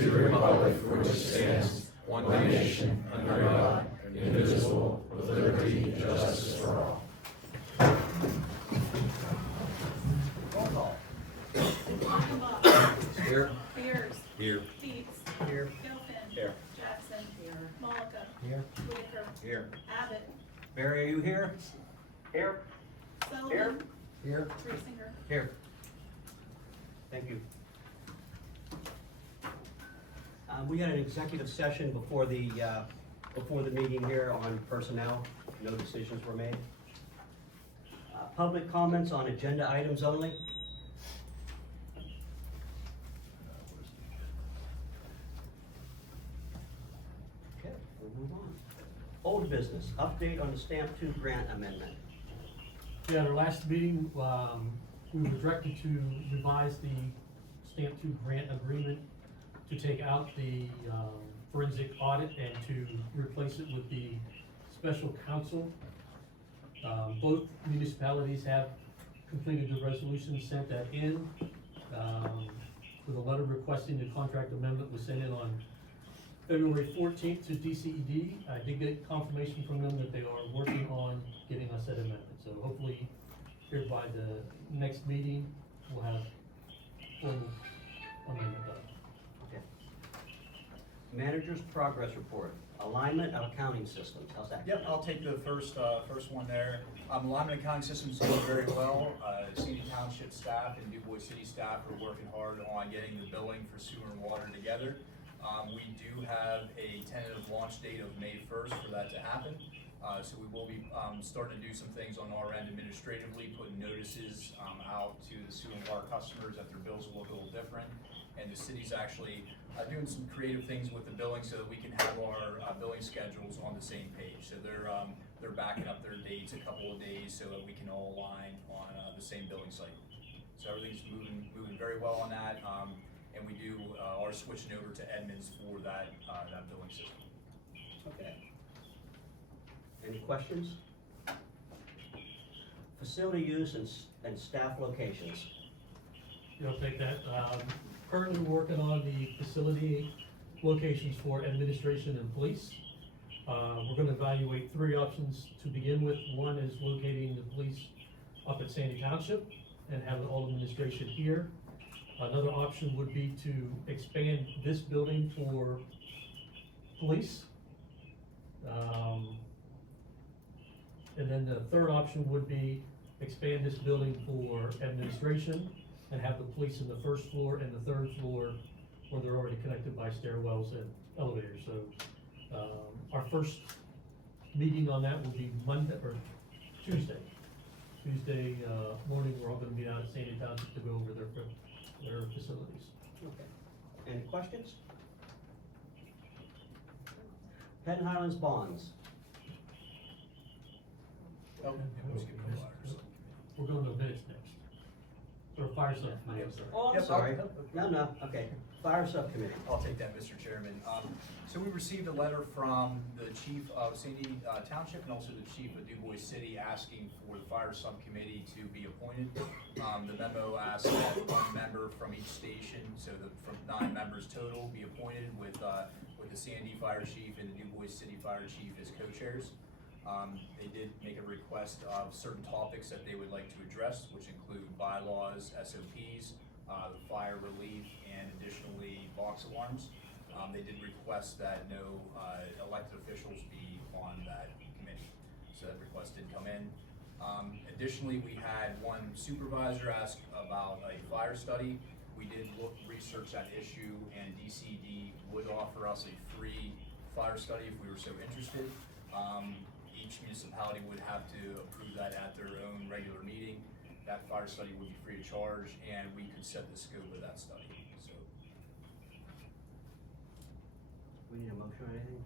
to the republic for which it stands, one nation, under God, indivisible, with liberty and justice for all. Roll call. Achenbach. Here. Beers. Here. Dietz. Here. Gelfen. Here. Jackson. Here. Malika. Here. Whitaker. Here. Abbott. Barry, are you here? Here. Sullivan. Here. Reesinger. Here. Thank you. We had an executive session before the meeting here on personnel. No decisions were made. Public comments on agenda items only. Okay, we'll move on. Old business, update on the stamp 2 grant amendment. Yeah, at our last meeting, we were directed to revise the stamp 2 grant agreement to take out the forensic audit and to replace it with the special counsel. Both municipalities have completed the resolution, sent that in, with a letter requesting the contract amendment was sent in on February 14th to DCED. I did get confirmation from them that they are working on getting us that amendment. So hopefully here by the next meeting, we'll have formal amendment done. Okay. Manager's progress report, alignment of accounting systems. How's that? Yep, I'll take the first one there. Alignment accounting systems is going very well. Sandy Township staff and DuBois City staff are working hard on getting the billing for sewer and water together. We do have a tentative launch date of May 1st for that to happen. So we will be starting to do some things on our end administratively, putting notices out to the sewer and water customers that their bills will look a little different. And the city's actually doing some creative things with the billing so that we can have our billing schedules on the same page. So they're backing up their dates a couple of days so that we can all align on the same billing cycle. So everything's moving very well on that. And we are switching over to Edmunds for that billing system. Okay. Any questions? Facility use and staff locations. I'll take that. Currently working on the facility locations for administration and police. We're gonna evaluate 3 options to begin with. One is locating the police up at Sandy Township and having all administration here. Another option would be to expand this building for police. And then the third option would be expand this building for administration and have the police in the first floor and the third floor where they're already connected by stairwells and elevators. So our first meeting on that will be Monday or Tuesday. Tuesday morning, we're all gonna be out at Sandy Township to go over their facilities. Okay. Any questions? Penn Highlands bonds. Oh, let's get the letters. We're going to minutes next. Or fire subcommittee, I'm sorry. Oh, I'm Yep, sorry. No, okay. Fire subcommittee. I'll take that, Mr. Chairman. So we received a letter from the chief of Sandy Township and also the chief of DuBois City asking for the fire subcommittee to be appointed. The memo asked that 1 member from each station, so from 9 members total, be appointed with the Sandy fire chief and the DuBois City fire chief as co-chairs. They did make a request of certain topics that they would like to address, which include bylaws, SOPs, the fire relief, and additionally box alarms. They did request that no elected officials be on that committee, so that request did come in. Additionally, we had 1 supervisor ask about a fire study. We did research that issue, and DCD would offer us a free fire study if we were so interested. Each municipality would have to approve that at their own regular meeting. That fire study would be free of charge, and we could set the scope of that study. So, We need a motion or anything?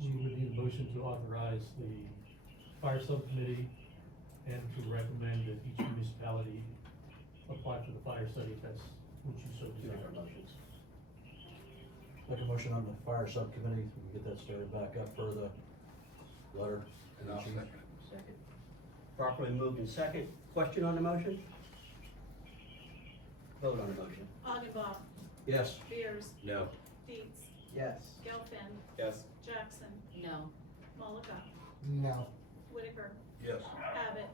We would need a motion to authorize the fire subcommittee and to recommend that each municipality apply for the fire study if that's what you so 2 desire. different motions. Make a motion on the fire subcommittee, we can get that started back up for the letter. And I'll second it. Second. Properly moved in second. Question on the motion? Vote on the motion. Augenbaugh. Yes. Beers. No. Yes. Gelfen, Yes. Jackson, No. Malika, No. Whitaker, Yes. Abbott,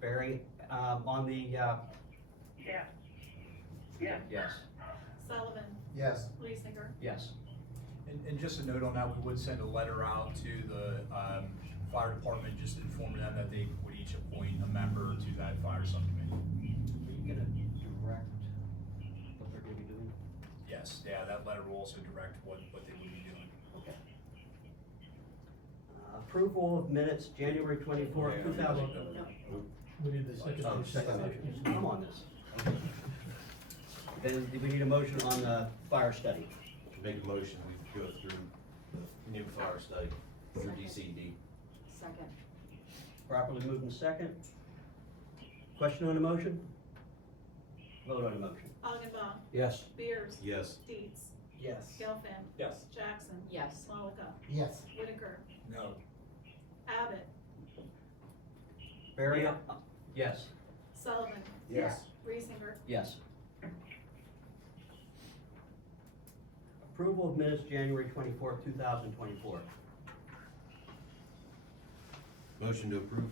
Barry, on the, Yes. Sullivan, Yes. Reesinger. yes. And just a note on that, we would send a letter out to the, fire department, just informing them that they would each appoint a member to that fire subcommittee. Are you gonna direct what they're gonna be doing? Yes, yeah, that letter will also direct what they would be doing. Okay. Approval of minutes, January 24th, 2000. We need the second. Oh, second motion. Come on this. Then do we need a motion on the fire study? Make a motion, we go through the new fire study through DCD. Second. Properly moved in second. Question on the motion? Vote on the motion. Augenbaum, Yes. Beers, Yes. Dietz, Yes. Gelfen, Yes. Jackson, Yes. Malika, Yes. Whitaker, No. Abbott, Barry? Yes. Sullivan, Yes. Reesinger. Yes. Approval of minutes, January 24th, 2024. Motion to approve?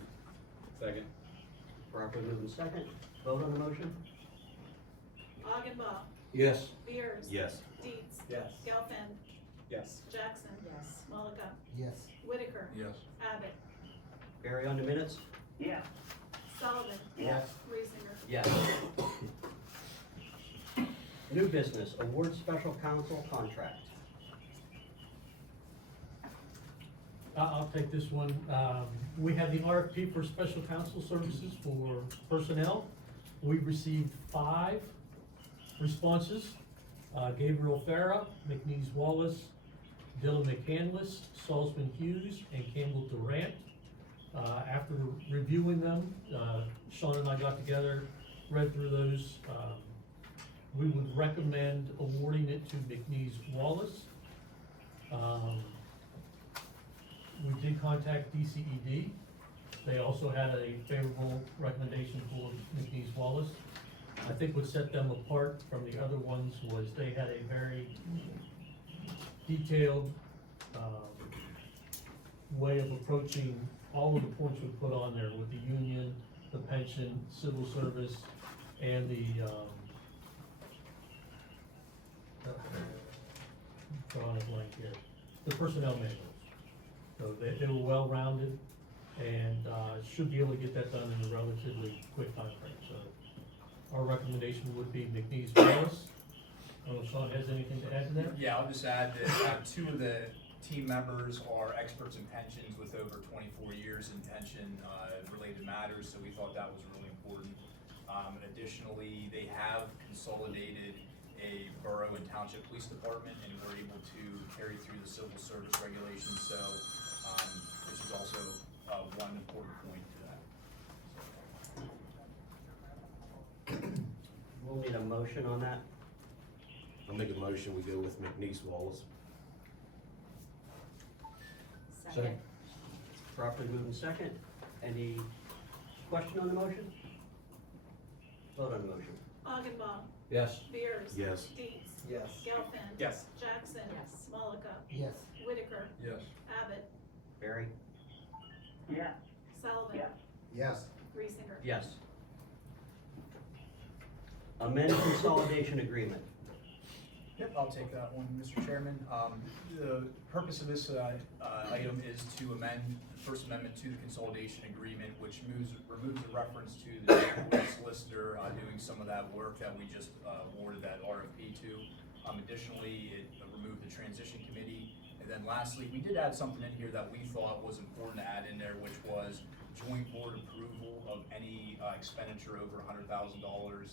Second. Properly moved in second. Vote on the motion? Augenbaum, Yes. Beers. Yes. Dietz. Yes. Gelfen, Yes. Jackson. Yes. Malika, Yes. Whitaker. Yes. Abbott, Barry on the minutes? Sullivan. Yes. Reesinger. Yes. New business, award special counsel contract. I'll take this one. We had the RFP for special counsel services for personnel. We received 5 responses. Gabriel Farah, McNeese Wallace, Dylan McCandless, Salzman Hughes, and Campbell Durant. After reviewing them, Sean and I got together, read through those. We would recommend awarding it to McNeese Wallace. We did contact DCED. They also had a favorable recommendation for McNeese Wallace. I think what set them apart from the other ones was they had a very detailed, way of approaching all of the points we put on there with the union, the pension, civil service, and the, drawing a blank here, the personnel manuals. So they were well-rounded and, should be able to get that done in a relatively quick timeframe, so our recommendation would be McNeese Wallace. I don't know if Sean has anything to add to that? Yeah, I'll just add that 2 of the team members are experts in pensions with over 24 years in pension related matters, so we thought that was really important. Additionally, they have consolidated a borough and township police department and were able to carry through the civil service regulations, so, which is also one important point to that. We'll need a motion on that. I'll make a motion, we go with McNeese Wallace. Second. Properly moved in second. Any question on the motion? Vote on the motion. Augenbaum, Yes. Beers. Yes. Dietz. Yes. Gelfen. Yes. Jackson. Yes. Malika, Yes. Whitaker, Yes. Abbott, Barry? Sullivan. Yes. Reesinger. Yes. Amend consolidation agreement. Yep, I'll take that one, Mr. Chairman. The purpose of this item is to amend the First Amendment to the consolidation agreement, which removes a reference to the DuBois solicitor doing some of that work that we just awarded that RFP to. Additionally, it removed the transition committee. And then lastly, we did add something in here that we thought was important to add in there, which was joint board approval of any expenditure over $100,000.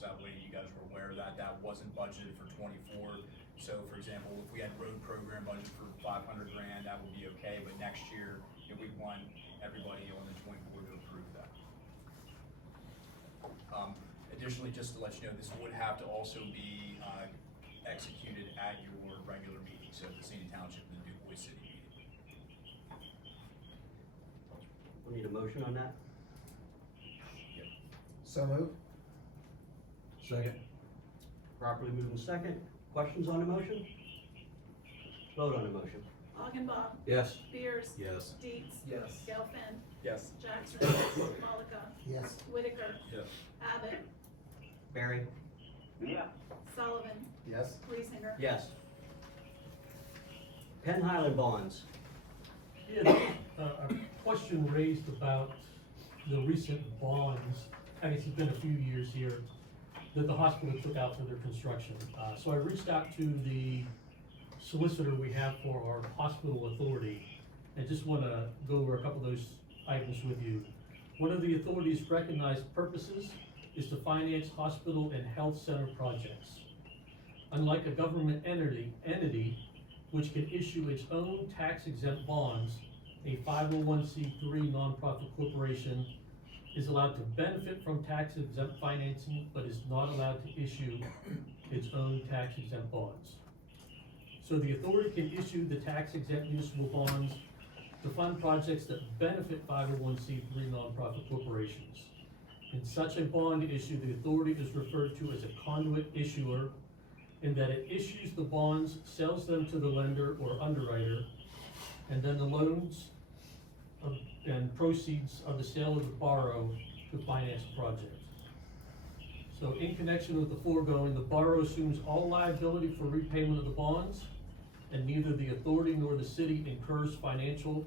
That way you guys were aware that that wasn't budgeted for '24. So for example, if we had road program budget for 500 grand, that would be okay, but next year, we want everybody on the joint board to approve that. Additionally, just to let you know, this would have to also be executed at your regular meeting, so the Sandy Township and the DuBois City meeting. We need a motion on that. So moved. Second. Properly moved in second. Questions on the motion? Vote on the motion. Augenbaum, Yes. Beers. Yes. Dietz. Yes. Gelfen, Yes. Jackson, Malika, Yes. Whitaker, Yes. Abbott, Barry? Sullivan, Yes. Reesinger. Yes. Penn Highland bonds. Yeah, there was a question raised about the recent bonds, I guess it's been a few years here, that the hospital took out for their construction. So I reached out to the solicitor we have for our hospital authority, and just wanna go over a couple of those items with you. One of the authority's recognized purposes is to finance hospital and health center projects. Unlike a government entity which can issue its own tax exempt bonds, a 501c3 nonprofit corporation is allowed to benefit from tax exempt financing, but is not allowed to issue its own tax exempt bonds. So the authority can issue the tax exempt municipal bonds to fund projects that benefit 501c3 nonprofit corporations. In such a bond issue, the authority is referred to as a conduit issuer, in that it issues the bonds, sells them to the lender or underwriter, and then the loans and proceeds of the sale of the borrow to finance the project. So in connection with the foregoing, the borrower assumes all liability for repayment of the bonds, and neither the authority nor the city incurs financial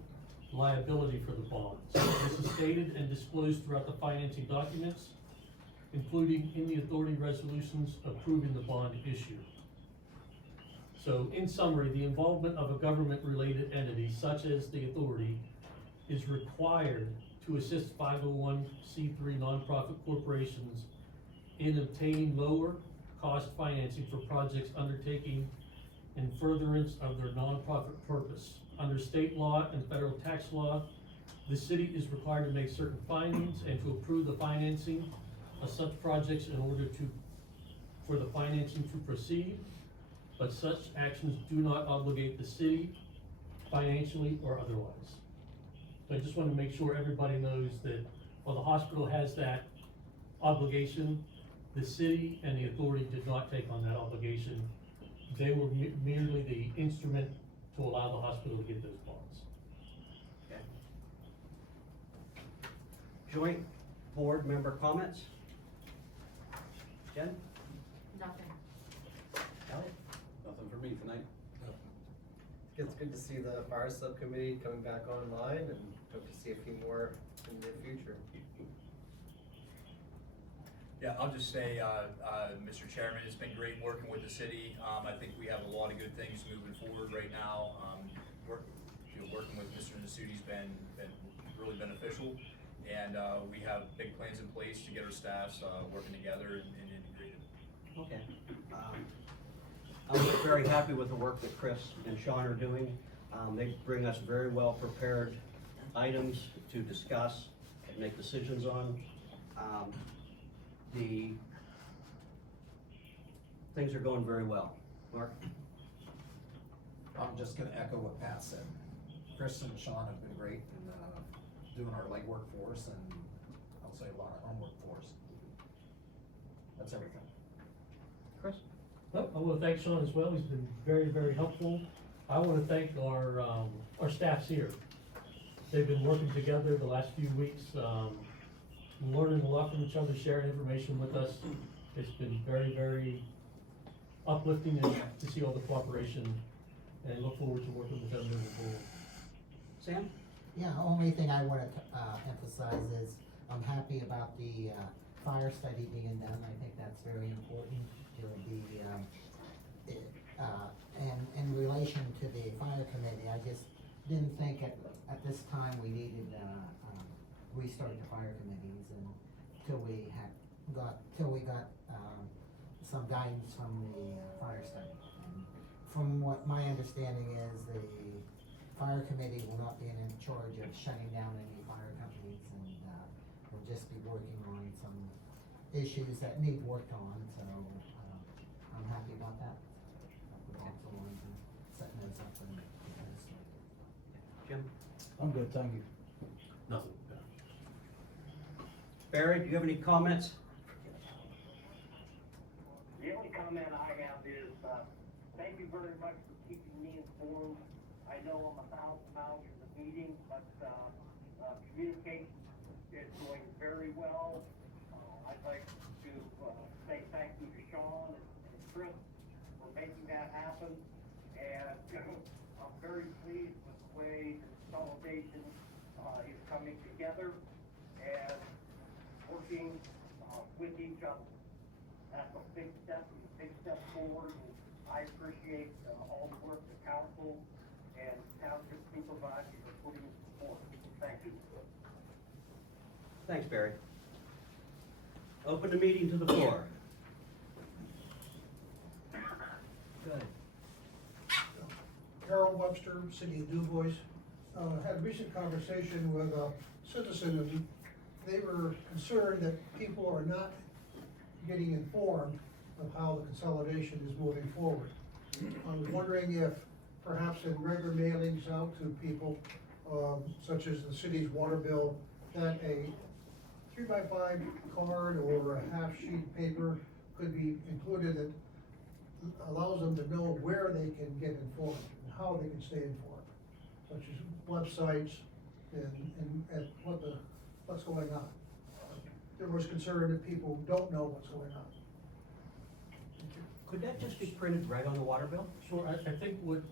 liability for the bonds. This is stated and disclosed throughout the financing documents, including in the authority resolutions approving the bond issue. So in summary, the involvement of a government-related entity such as the authority is required to assist 501c3 nonprofit corporations in obtaining lower cost financing for projects undertaking in furtherance of their nonprofit purpose. Under state law and federal tax law, the city is required to make certain findings and to approve the financing of such projects in order for the financing to proceed, but such actions do not obligate the city financially or otherwise. So I just want to make sure everybody knows that while the hospital has that obligation, the city and the authority did not take on that obligation. They were merely the instrument to allow the hospital to get those bonds. Okay. Joint board member comments? Jen? Nothing. Elliot? Nothing for me tonight. It's good to see the fire subcommittee coming back online, and hope to see a few more in the future. Yeah, I'll just say, Mr. Chairman, it's been great working with the city. I think we have a lot of good things moving forward right now. Working with Mr. Nasuti's been really beneficial, and we have big plans in place to get our staffs working together and integrated. Okay. I'm very happy with the work that Chris and Sean are doing. They bring us very well prepared items to discuss and make decisions on. The things are going very well. Mark? I'm just gonna echo what Pat said. Chris and Sean have been great in doing our legwork for us, and I'll say a lot of homework for us. That's everything. Chris? Well, I want to thank Sean as well. He's been very, very helpful. I want to thank our staffs here. They've been working together the last few weeks, learning a lot from each other, sharing information with us. It's been very, very uplifting to see all the cooperation, and look forward to working with them moving forward. Sam? Yeah, only thing I wanna emphasize is I'm happy about the fire study being done. I think that's very important to be, and in relation to the fire committee, I just didn't think at this time we needed, restart the fire committees until we got some guidance from the fire study. And from what my understanding is, the fire committee will not be in charge of shutting down any fire companies, and will just be working on some issues that need worked on, so I'm happy about that. The council wanted to set those up and get those started. Jim? I'm good, thank you. Nothing. Barry, do you have any comments? The only comment I have is, thank thank you very much for keeping me informed. I know I'm 1,000 miles from the meeting, but, communication is going very well. I'd like to, say thank you to Sean and Chris for making that happen. And I'm very pleased with the way the consolidation, is coming together and working, with each other. That's a big step forward. And I appreciate, all the work the council and township supervisors are putting forth. Thank you. Thanks, Barry. Open the meeting to the floor. Good. Harold Webster, City of DuBois, had a recent conversation with a citizen, and they were concerned that people are not getting informed of how the consolidation is moving forward. I was wondering if perhaps in regular mailings out to people, such as the city's water bill, that a 3x5 card or a half sheet paper could be included that allows them to know where they can get informed and how they can stay informed, such as websites and what's going on. There was concern that people don't know what's going on. Could that just be printed right on the water bill? Sure, I think what,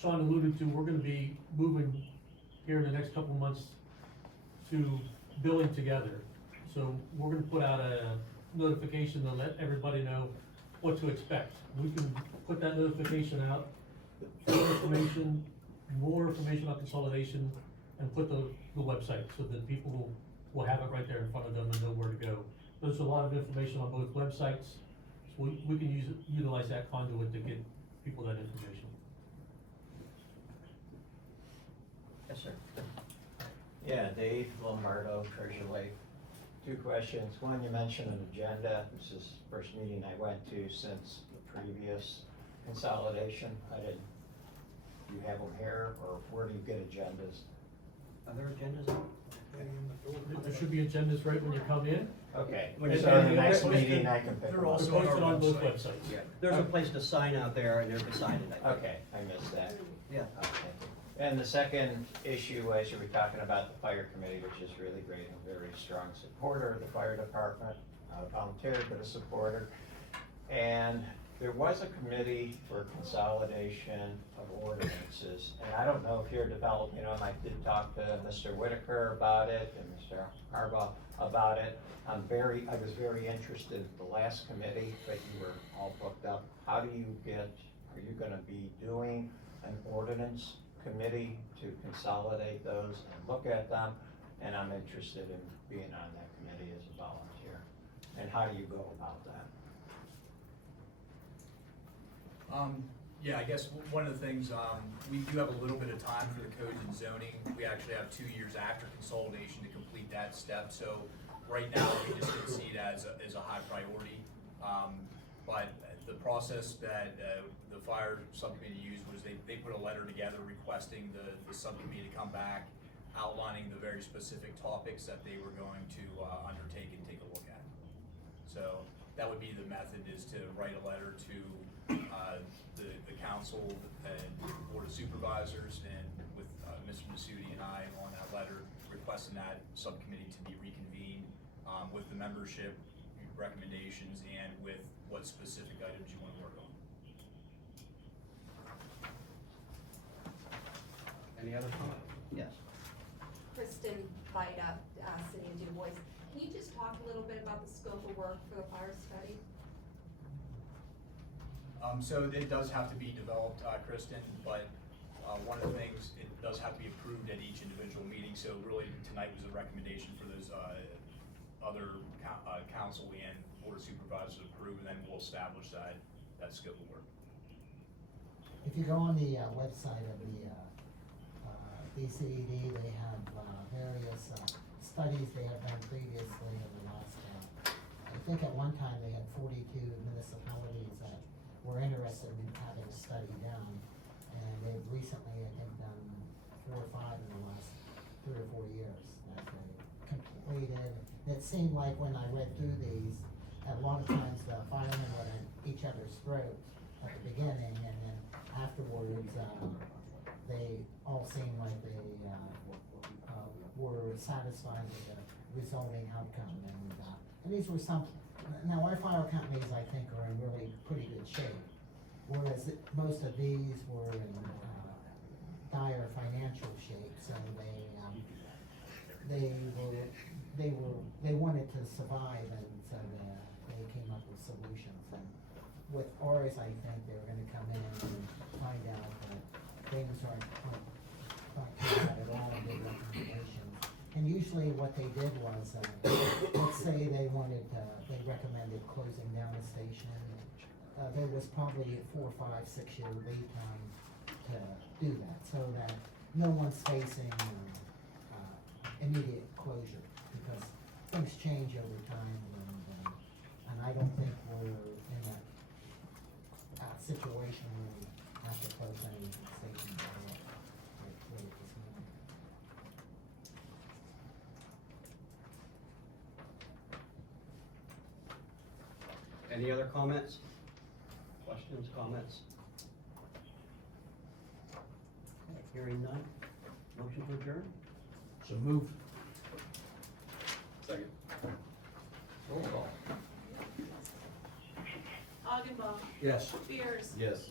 Sean alluded to, we're gonna be moving here in the next couple of months to billing together. So we're gonna put out a notification to let everybody know what to expect. We can put that notification out, more information on consolidation, and put the website so that people will have it right there in front of them and know where to go. There's a lot of information on both websites, so we can utilize that conduit to get people that information. Yes, sir. Yeah, Dave Lombardo, Treasure Lake. Two questions. One, you mentioned an agenda. This is the first meeting I went to since the previous consolidation. Do you have them here, or where do you get agendas? Are there agendas? There should be agendas right when you come in. Okay, When so you- the next when- meeting I can pick They're them up. also They're on posted our on both website. websites. Yeah. There's a place to sign out there and they're beside it, I think. Okay, I missed that. Yeah. Okay. And the second issue, as you were talking about the fire committee, which is really great, I'm a very strong supporter of the fire department, volunteer, but a supporter. And there was a committee for consolidation of ordinances, and I don't know if you're developing, I did talk to Mr. Whitaker about it and Mr. Harbaugh about it. I was very interested in the last committee, but you were all booked up. Are you gonna be doing an ordinance committee to consolidate those and look at them? And I'm interested in being on that committee as a volunteer. And how do you go about that? Yeah, I guess one of the things, we do have a little bit of time for the codes and zoning. We actually have 2 years after consolidation to complete that step. So right now, we just didn't see it as a high priority. But the process that the fire subcommittee used was they put a letter together requesting the subcommittee to come back, outlining the very specific topics that they were going to undertake and take a look at. So that would be the method, is to write a letter to the council and board of supervisors, and with Mr. Masudi and I on that letter, requesting that subcommittee to be reconvened with the membership recommendations and with what specific items you want to work on. Any other comment? Yes. Kristen Vida, City of DuBois. Can you just talk a little bit about the scope of work for the fire study? So it does have to be developed, Kristen, but one of the things, it does have to be approved at each individual meeting. So really, tonight was a recommendation for those other council and board of supervisors to approve, and then we'll establish that scope of work. If you go on the website of the DCED, they have various studies they have done previously in the last, I think at one time they had 42 municipalities that were interested in having a study done. And they've recently, I think, done 4 or 5 in the last 3 or 4 years that they completed. And it seemed like when I read through these, at a lot of times the firemen were at each other's throats at the beginning, afterwards, they all seemed like they, were satisfied with the resulting outcome, and these were some, now our fire companies, I think, are in really pretty good shape, whereas most of these were in, dire financial shape, so they wanted to survive, and so they came up with solutions. And with ours, I think they're gonna come in and find out that things aren't too bad at all, and give recommendations. And usually what they did was, let's say they recommended closing down a station. There was probably a 4, 5, 6 year lead time to do that, so that no one's facing, immediate closure, because things change over time, and I don't think we're in that, situation where we have to close any stations at all, right at this moment. Any other comments? Questions, comments? Okay, hearing none. Motion to adjourn? So moved. Second. Roll call. Augenbaum. Yes. Beers. Yes.